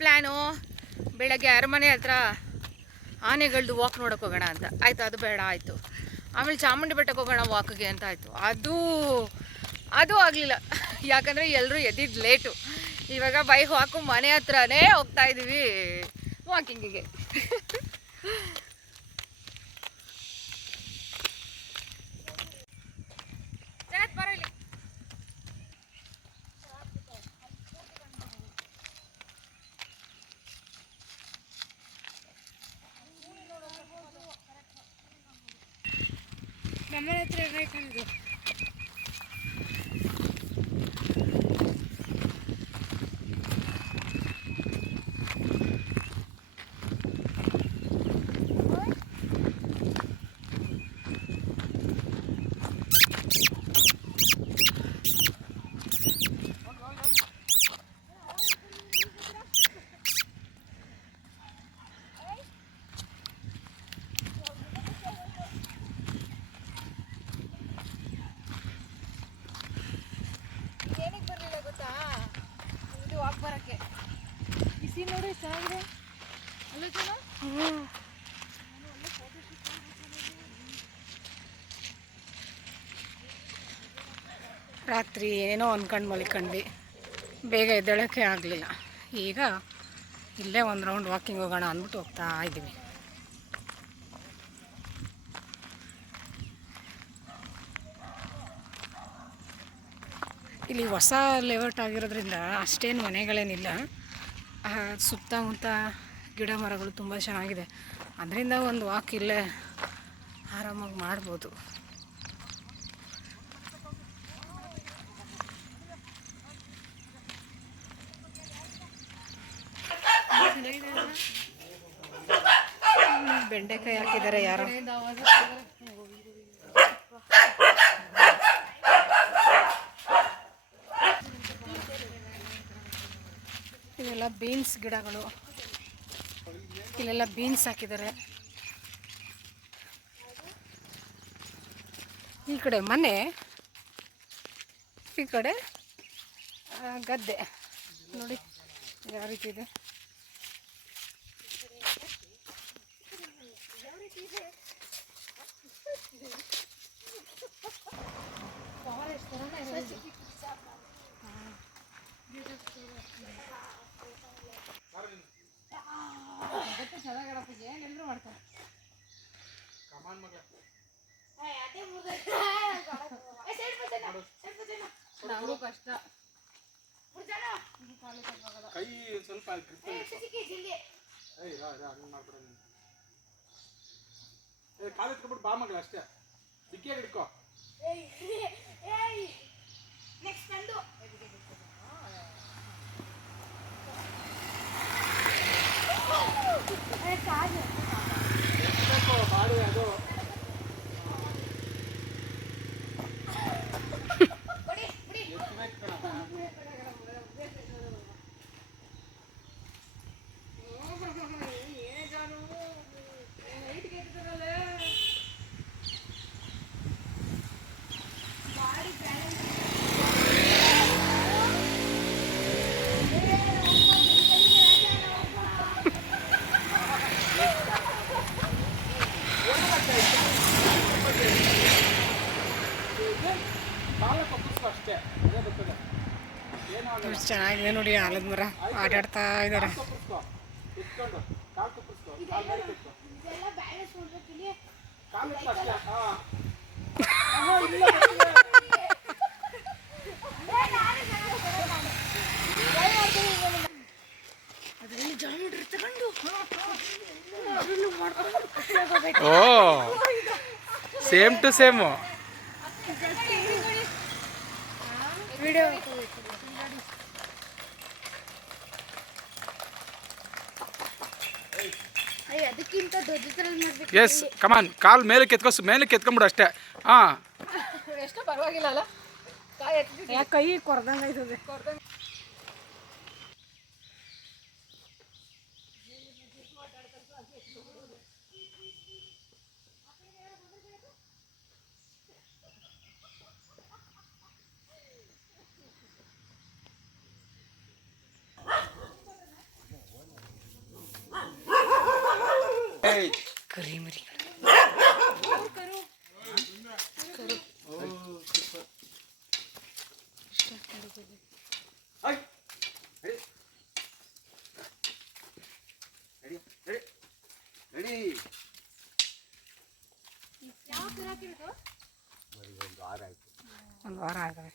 Plan ಬೆಳಗ್ಗೆ ಅರಮನೆ ಹತ್ರ ಆನೆಗಳದ್ದು ವಾಕ್ ನೋಡೋಕೆ ಹೋಗೋಣ ಅಂತ ಆಯಿತು, ಅದು ಬೇಡ ಆಯಿತು. ಆಮೇಲೆ ಚಾಮುಂಡಿ ಬೆಟ್ಟಕ್ಕೆ ಹೋಗೋಣ ವಾಕ್ಗೆ ಅಂತ ಆಯಿತು, ಅದು ಆಗಲಿಲ್ಲ. ಯಾಕಂದರೆ ಎಲ್ಲರೂ ಎದ್ದಿದ್ದು ಲೇಟು. ಇವಾಗ ಬೈಕ್ ಹಾಕು ಮನೆ ಹತ್ರನೇ ಹೋಗ್ತಾ ಇದ್ದೀವಿ ವಾಕಿಂಗಿಗೆ. ನಮ್ಮ ಹತ್ರ ಬೇಕಂದು ಬರಕ್ಕೆ ಬಿಸಿ ನೋಡಿ ಚೆನ್ನಾಗಿದೆ ಅಲ್ಲ ಜನ. ರಾತ್ರಿ ಏನೋ ಅಂದ್ಕೊಂಡು ಮಲ್ಕೊಂಡ್ವಿ, ಬೇಗ ಎದ್ದೇಳೋಕ್ಕೆ ಆಗಲಿಲ್ಲ. ಈಗ ಇಲ್ಲೇ ಒಂದು ರೌಂಡ್ ವಾಕಿಂಗ್ ಹೋಗೋಣ ಅಂದ್ಬಿಟ್ಟು ಹೋಗ್ತಾ ಇದ್ದೀವಿ. ಇಲ್ಲಿ ಹೊಸ ಲೇಔಟ್ ಆಗಿರೋದ್ರಿಂದ ಅಷ್ಟೇನು ಮನೆಗಳೇನಿಲ್ಲ, ಸುತ್ತಮುತ್ತ ಗಿಡ ಮರಗಳು ತುಂಬ ಚೆನ್ನಾಗಿದೆ. ಅದರಿಂದ ಒಂದು ವಾಕ್ ಇಲ್ಲೇ ಆರಾಮಾಗಿ ಮಾಡ್ಬೋದು. ಬೆಂಡೆಕಾಯಿ ಹಾಕಿದ್ದಾರೆ ಯಾರೋ. ಇವೆಲ್ಲ ಬೀನ್ಸ್ ಗಿಡಗಳು, ಇಲ್ಲೆಲ್ಲ ಬೀನ್ಸ್ ಹಾಕಿದ್ದಾರೆ. ಈ ಕಡೆ ಮನೆ, ಈ ಕಡೆ ಗದ್ದೆ ನೋಡಿ ಯಾವ ರೀತಿ ಇದೆ. ಏನೆಲ್ಲರೂ ಮಾಡ್ತಾರೆ ನಮಗೂ ಕಷ್ಟ. ಕೈ ಸ್ವಲ್ಪ ಕಾಲು ಎತ್ಕೊಬಿಟ್ಟು ಬಾ ಮಗಳ ಅಷ್ಟೇ, ಬಿಕ್ಕಿಯಾಗಿ ಹಿಡ್ಕೋ. ಬಾಡಿ ಅದು ಚೆನ್ನಾಗಿದೆ ನೋಡಿ. ಆಲದ ಮರ ಆಟಾಡ್ತಾ ಇದ್ದಾರೆ. O same to same video. Yes come on, ಕಾಲು ಮೇಲಕ್ಕೆ ಎತ್ಕೊಂಬಿಡು ಅಷ್ಟೇ. ಹಾಂ ಎಷ್ಟು ಪರವಾಗಿಲ್ಲ ಅಲ್ಲ, ಕೈ ಕೊರ್ದಂಗೆ ಆಯ್ತದೆ. ಕರಿ ಮರಿ ಒಂದು ವಾರ ಆಗವೆ.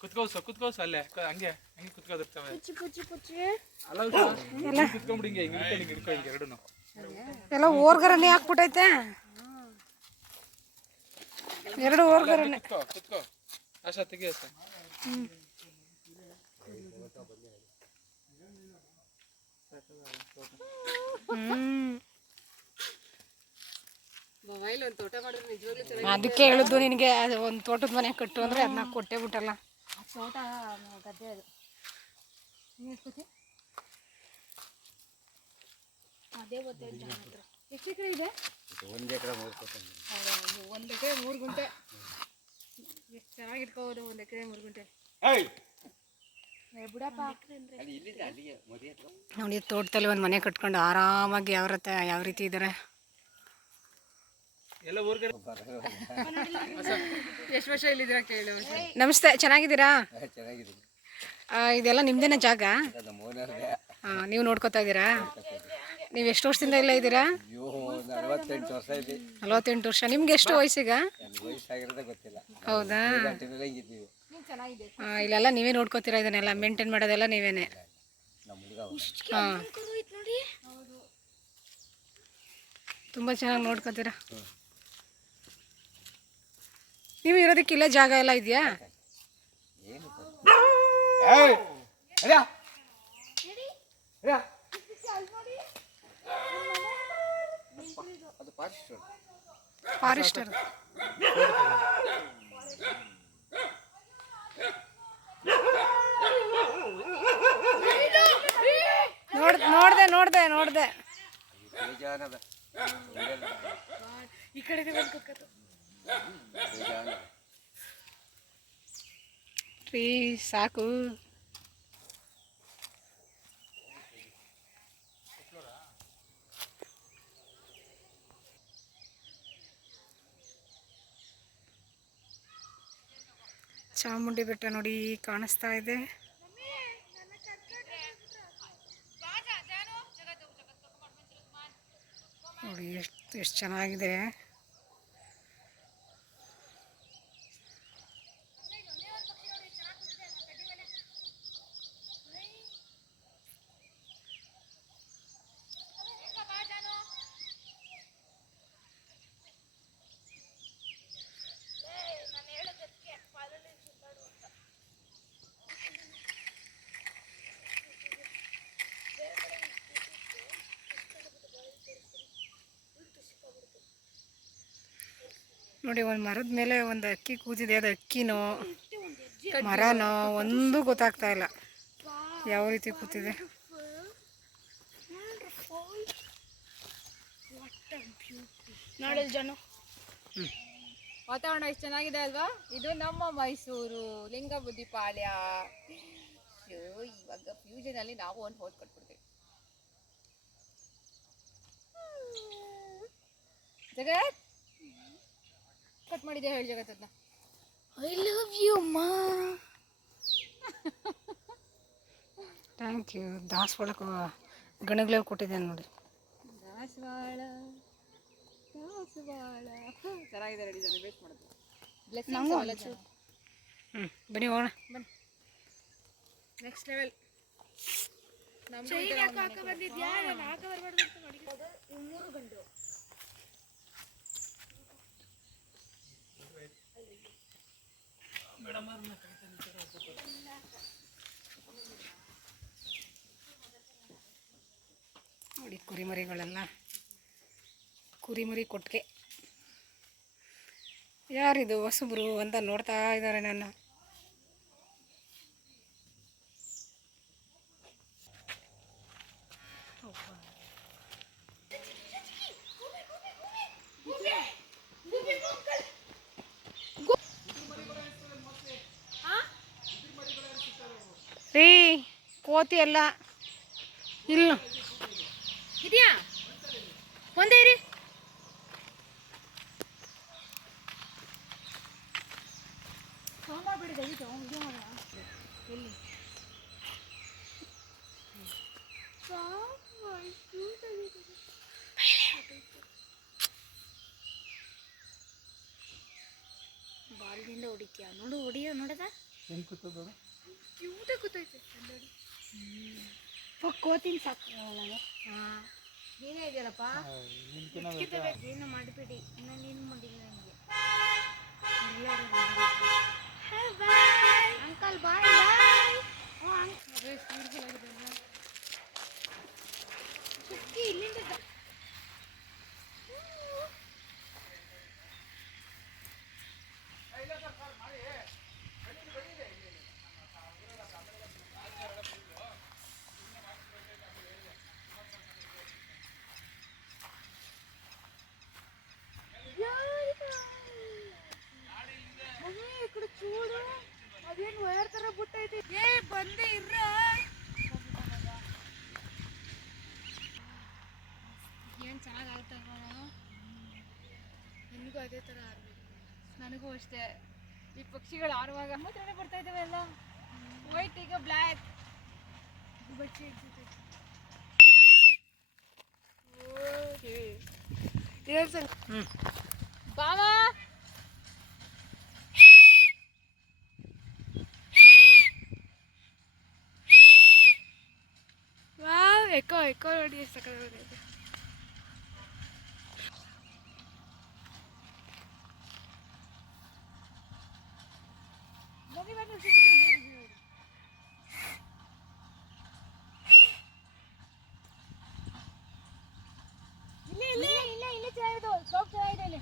ಕುತ್ಕೋಸ ಅಲ್ಲೇ ಹಂಗೆ ಹಂಗೆ ಕುತ್ಕೋದಿರ್ತವೆ. ಅಲ್ಲ ಕುತ್ಕೊಂಡ್ಬಿಡಿ ಹಿಂಗೆ ಹಿಡ್ಕೊ ಹಿಂಗೆ ಎರಡೂ ಎಲ್ಲ ಓರ್ಗರನ್ನೇ ಹಾಕ್ಬಿಟ್ಟೈತೆ. ಎರಡು ಓರ್ಗರನ್ನೇ. ಕುತ್ಕೋ ಆಶಾ ತೆಗಿ ಆಶಾ. ಅದಕ್ಕೆ ಹೇಳಿದ್ದು ನಿನಗೆ, ಅದು ಒಂದು ತೋಟದ ಮನೆ ಕಟ್ಟು ಅಂದ್ರೆ ಅದನ್ನ ಕೊಟ್ಟೆ ಬಿಟ್ಟಲ್ಲ. ತೋಟ ಗದ್ದೆ ಅದು ಅದೇ ಗೊತ್ತೇಳಿ ಜನ ಹತ್ರ. ಎಷ್ಟು ಎಕರೆ ಇದೆ? 1 ಎಕರೆ 3 ಗುಂಟೆ. ಹೌದಾ, 1 ಎಕರೆ 3 ಗುಂಟೆ. ಎಷ್ಟು ಚೆನ್ನಾಗಿ ಇಟ್ಕೋಬೋದು 1 ಎಕರೆ 3 ಗುಂಟೆ. ಬಿಡಪ್ಪ. ನೋಡಿ ತೋಟದಲ್ಲಿ ಒಂದು ಮನೆ ಕಟ್ಕೊಂಡು ಆರಾಮಾಗಿ ಯಾವ ರೀತಿ ಇದ್ದಾರೆ. ಎಷ್ಟು ವರ್ಷ ಇಲ್ಲಿದ್ದೀರಾ ಕೇಳು. ನಮಸ್ತೆ, ಚೆನ್ನಾಗಿದ್ದೀರಾ? ಇದೆಲ್ಲ ನಿಮ್ದೇನ ಜಾಗ? ನೀವು ನೋಡ್ಕೊತಾ ಇದ್ದೀರಾ? ನೀವು ಎಷ್ಟು ವರ್ಷದಿಂದ ಇಲ್ಲ ಇದ್ದೀರಾ? 48 ವರ್ಷ. ನಿಮ್ಗೆ ಎಷ್ಟು ವಯಸ್ಸೀಗ? ಹೌದಾ, ಇಲ್ಲೆಲ್ಲ ನೀವೇ ನೋಡ್ಕೋತೀರಾ? ಇದನ್ನೆಲ್ಲ ಮೇಂಟೈನ್ ಮಾಡೋದೆಲ್ಲ ನೀವೇನೆ? ಹಾಂ, ತುಂಬ ಚೆನ್ನಾಗಿ ನೋಡ್ಕೋತೀರಾ. ನೀವು ಇರೋದಕ್ಕಿಲ್ಲ ಜಾಗ ಎಲ್ಲ ಇದೆಯಾ? ಫಾರೆಸ್ಟರ್. ನೋಡ್ದೆ ಈ ಕಡೆ ರೀ, ಸಾಕು. ಚಾಮುಂಡಿ ಬೆಟ್ಟ ನೋಡಿ ಕಾಣಿಸ್ತಾ ಇದೆ. ನೋಡಿ ಎಷ್ಟು ಚೆನ್ನಾಗಿದೆ. ನೋಡಿ, ಒಂದು ಮರದ ಮೇಲೆ ಒಂದು ಅಕ್ಕಿ ಕೂತಿದೆ. ಅದು ಅಕ್ಕಿನೋ ಮರನೋ ಒಂದು ಗೊತ್ತಾಗ್ತಾ ಇಲ್ಲ ಯಾವ ರೀತಿ ಕೂತಿದೆ. ನೋಡಿ ಜನ, ವಾತಾವರಣ ಎಷ್ಟು ಚೆನ್ನಾಗಿದೆ ಅಲ್ವಾ? ಇದು ನಮ್ಮ ಮೈಸೂರು ಲಿಂಗಬುದ್ಧಿಪಾಳ್ಯ. ಇವಾಗ ಫ್ಯೂಷನ್ ಅಲ್ಲಿ ನಾವು ಒಂದು ಫೋಟೋ ಕೊಟ್ಬಿಡ್ತೀವಿ. ಜಗತ್ ಕಟ್ ಮಾಡಿದೆ, ಹೇಳಿ ಜಗತ್ ಅದನ್ನ. ಐ ಲವ್ ಯು ಅಮ್ಮ. Thank you. ದಾಸವಾಳಕ್ಕೆ ಗಣಗ್ಲೇ ಕೊಟ್ಟಿದ್ದೇನೆ ನೋಡಿ. ದಾಸವಾಳ ಚೆನ್ನಾಗಿದೆ, ರೆಡಿ ಇದೆ, ವೇಸ್ಟ್ ಮಾಡೋದು. ಬನ್ನಿ ಹೋಗೋಣ. ಬನ್ನಿ, ನೆಕ್ಸ್ಟ್ ಲೆವೆಲ್. ನೋಡಿ ಕುರಿಮರಿಗಳೆಲ್ಲ, ಕುರಿಮರಿ ಕೊಟ್ಟಿಗೆ. ಯಾರಿದು ಹೊಸಬ್ರು ಅಂತ ನೋಡ್ತಾ ಇದ್ದಾರೆ ನನ್ನ. ರೀ, ಕೋತಿ ಎಲ್ಲ ಇಲ್ಲ ಇದೆಯಾ? ಒಂದೇ ಇರಿ. ಮಾಡ್ಬಿಡಿ ದಯವಿಟ್ಟು ವಿಡಿಯೋ ಮಾಡೋಣ. ಎಲ್ಲಿ ಬಾಲ್ದಿಂದ ಹೊಡಿತೀಯ ನೋಡು, ಹೊಡಿಯೋ ನೋಡದ ಹೆಂಗೆ ಕೂತದ ಕ್ಯೂಟಾಗಿ ಕೂತೈತೆ ನೋಡಿ. ಕೋತಿನ ಸಾಕು. ಹಾಂ ನೀನೇ ಇದೆಯಲ್ಲಪ್ಪ. ಏನು ಮಾಡಿಬಿಡಿ, ನಾನು ಏನು ಮಾಡಿಲ್ಲ ನನಗೆ. ಅಂಕಲ್ ಬಾಯ್ ಬಾಯ್. ಇಲ್ಲಿಂದ ఇక్కడ చూడు, అదేನು వైర్ ತರ ಬುಟ್ಟೈತಿ. ಏ ಬಂದೆ ಇರ್ರ. ಏನು ಚೆನ್ನಾಗಿ ಆಗುತ್ತಲ್ವ ನಾನು. ನಿನಗೂ ಅದೇ ಥರ ಆಡ್ಬೇಕು. ನನಗೂ ಅಷ್ಟೇ. ಈ ಪಕ್ಷಿಗಳು ಆಡುವಾಗ ಮಾತ್ರನೇ ಬರ್ತಾ ಇದ್ದಾವೆ ಎಲ್ಲ. ವೈಟ್ ಈಗ ಬ್ಲ್ಯಾಕ್ ಬಚ್ಚಿ ಬಾವಾ ವಾವ್, ಎಕೋ ಎಕೋ ನೋಡಿ ಎಷ್ಟು ಸಕ್ಕತ್ತಾಗಿದೆ. ಇಲ್ಲಿ ಚೆನ್ನಾಗಿದೆ, ಸ್ಟಾಪ್ ಚೆನ್ನಾಗಿದೆ ಇಲ್ಲಿ.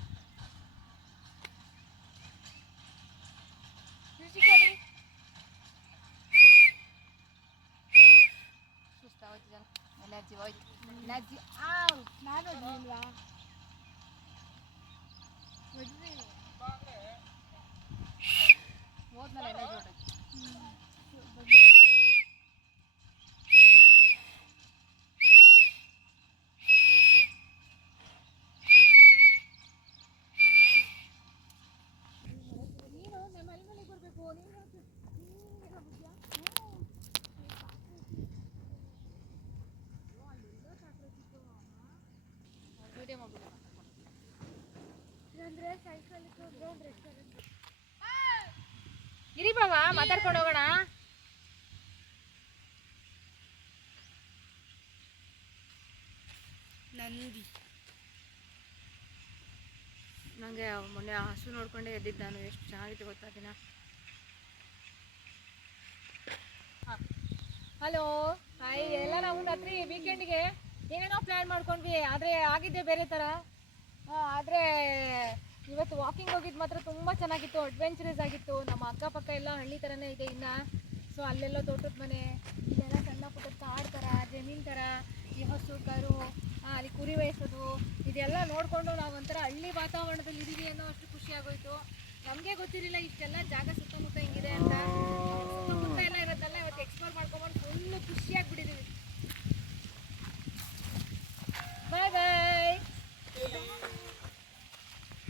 ಸುಸ್ತಾಗೋಯ್ತು ಜನ, ಎನರ್ಜಿ ಹೋಯ್ತು. ಎನರ್ಜಿ ನಾನು ಹೊಡ್ಲಿಲ್ವಾ? ಹೋದ್ಮೇಲೆ ಎನರ್ಜಿ ಹೊಡೋದು. ನೀನು ನಮ್ಮ ಮನೆಗೆ ಬರಬೇಕು. ವಿಡಿಯೋ ಮಾಡ್ಬಿಡ ಅಂದ್ರೆ ಸೈಕಲ್ ಇರಿ ಬಾವ, ಮಾತಾಡ್ಕೊಂಡು ಹೋಗೋಣ. ನಂದಿ ನನಗೆ ಮೊನ್ನೆ ಹಸು ನೋಡ್ಕೊಂಡೆ ಎದ್ದಿದ್ದು ನಾನು. ಎಷ್ಟು ಚೆನ್ನಾಗಿತ್ತು ಗೊತ್ತಾ ದಿನ. ಹಲೋ ಹಾಯ್ ಎಲ್ಲ. ನಾವು ರಾತ್ರಿ ವೀಕೆಂಡ್ಗೆ ಏನೇನೋ ಪ್ಲ್ಯಾನ್ ಮಾಡ್ಕೊಂಡ್ವಿ, ಆದರೆ ಆಗಿದ್ದೆ ಬೇರೆ ಥರ. ಆದರೆ ಇವತ್ತು ವಾಕಿಂಗ್ ಹೋಗಿದ್ದು ಮಾತ್ರ ತುಂಬ ಚೆನ್ನಾಗಿತ್ತು, ಅಡ್ವೆಂಚರಸ್ ಆಗಿತ್ತು. ನಮ್ಮ ಅಕ್ಕಪಕ್ಕ ಎಲ್ಲ ಹಳ್ಳಿ ಥರನೇ ಇದೆ ಇನ್ನು. ಸೊ ಅಲ್ಲೆಲ್ಲ ತೋಟದ ಮನೆ, ಇಲ್ಲೆಲ್ಲ ಸಣ್ಣ ಪುಟ್ಟ ಕಾಡು ಥರ, ಜಮೀನು ಥರ, ಈ ಹಸು ಕರು, ಅಲ್ಲಿ ಕುರಿ ವಹಿಸೋದು, ಇದೆಲ್ಲ ನೋಡಿಕೊಂಡು ನಾವು ಒಂಥರ ಹಳ್ಳಿ ವಾತಾವರಣದಲ್ಲಿ ಇದ್ದೀವಿ ಅನ್ನೋ ಅಷ್ಟು ಖುಷಿ ಆಗೋಯ್ತು. ನಮಗೆ ಗೊತ್ತಿರಲಿಲ್ಲ ಇಷ್ಟೆಲ್ಲ ಜಾಗ ಸುತ್ತಮುತ್ತ ಹಿಂಗಿದೆ ಅಂತ. ಸುತ್ತಮುತ್ತ ಎಲ್ಲ ಇರೋದೆಲ್ಲ ಇವತ್ತು ಎಕ್ಸ್ಪ್ಲೋರ್ ಮಾಡ್ಕೊಂಬಂದು ಫುಲ್ಲು ಖುಷಿಯಾಗಿಬಿಟ್ಟಿದ್ದೀವಿ. ಬಾಯ್ ಬಾಯ್.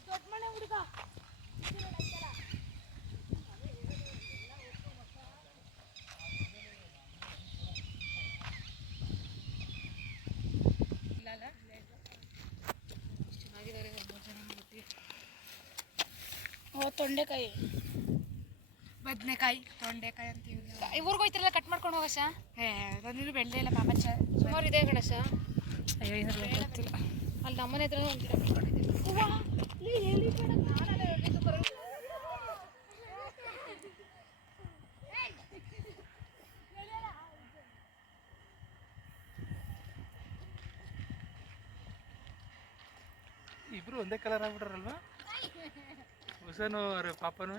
ದೊಡ್ಡ ಮನೆ ಹುಡುಗ ಚೆನ್ನಾಗಿದ್ದಾರೆ. ಓ ತೊಂಡೆಕಾಯಿ, ಬದನೆಕಾಯಿ, ತೊಂಡೆಕಾಯಿ ಅಂತೀವಿ. ಊರಿಗೆ ಹೋಯ್ತಿರಲ್ಲ, ಕಟ್ ಮಾಡ್ಕೊಂಡು ಹೋಗಶ. ಬಂದಿದ್ದು ಬೆಳ್ಳೆ ಇಲ್ಲ ಪಾಪಚ್ಚ. ಸುಮಾರು ಇದೆ ಗಣೇಶ. ಅಯ್ಯೋ ಇದ್ರಲ್ಲಿ ಗೊತ್ತಿಲ್ಲ. ಅಲ್ಲಿ ನಮ್ಮನೆ ಹತ್ರ ಒಂದು ಗಿಡ ಬಿಟ್ಕೊಂಡಿದ್ದೀವಿ. ಇಬ್ರು ಒಂದೇ ಕಲರ್ ಆಗ್ಬಿಟ್ರಲ್ವಾ, ಹೊಸನು ಅವ್ರ ಪಾಪನು.